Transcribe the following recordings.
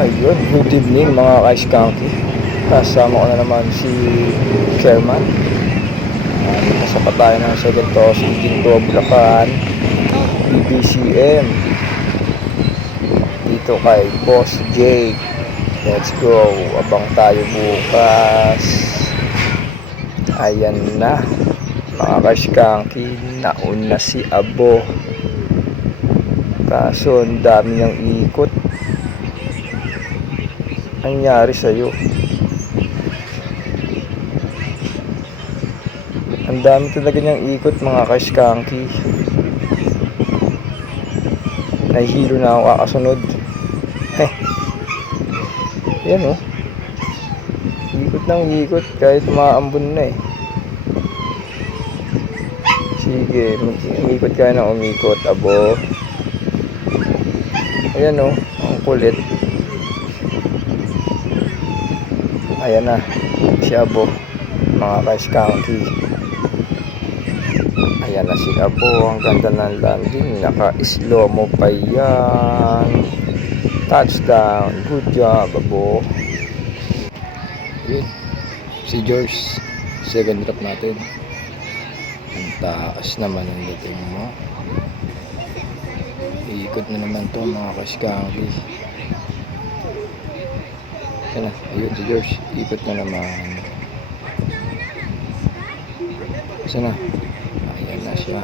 Ayun, good evening mga ka-skunky. Kasama ko na naman si Chairman. Nasa pa tayo ng second toss, Ginto, Bulacan, BBCM. Dito kay Boss Jake. Let's go. Abang tayo bukas. Ayan na. Mga ka-skunky, nauna si Abo. Kaso, ang dami niyang ikot. Ang nangyari sa'yo? Ang dami talaga niyang ikot mga ka-skunky. Nahihilo na ako kakasunod. Yan ikot ng ikot kahit umaambon na Sige, umikot ka na umikot, Abo. Ayan ang kulit. Ayan na si Abo mga ka-skunky. Ayan na si Abo. Ang ganda ng landing. Naka-slow mo pa yan. Touchdown. Good job, Abo. Yun. Si George. Second drop natin. Ang taas naman ang dating mo. Iikot na naman to mga ka-skunky. Ayan na. Ayun si George. Ikot na naman. Sana. Ayan na siya.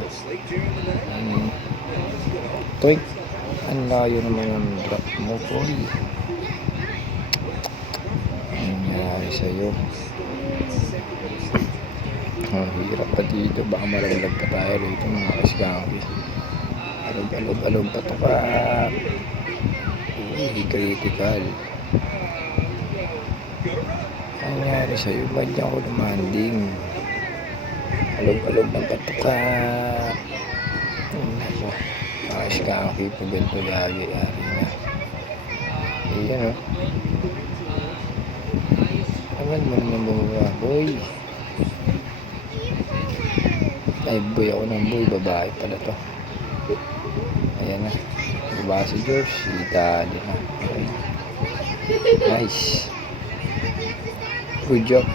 Toy. Ang layo naman yung drop mo, boy. Ang nangyari sa'yo. Ang hirap pa dito. Baka malaglag pa tayo rito mga ka-skunky. Alog pa ito ka. Uy, critical. Ang nangyari sa'yo. Ba't niya ako lumanding? Alog ng patuka. Ako. Ka-skunky pa ganito lagi. Ari na. Ayan Awan mo naman bumaba, boy. Ay, boy ako ng boy. Babae pala to. Ayan na. Baba si George. Itali na. Okay. Nice. Good job.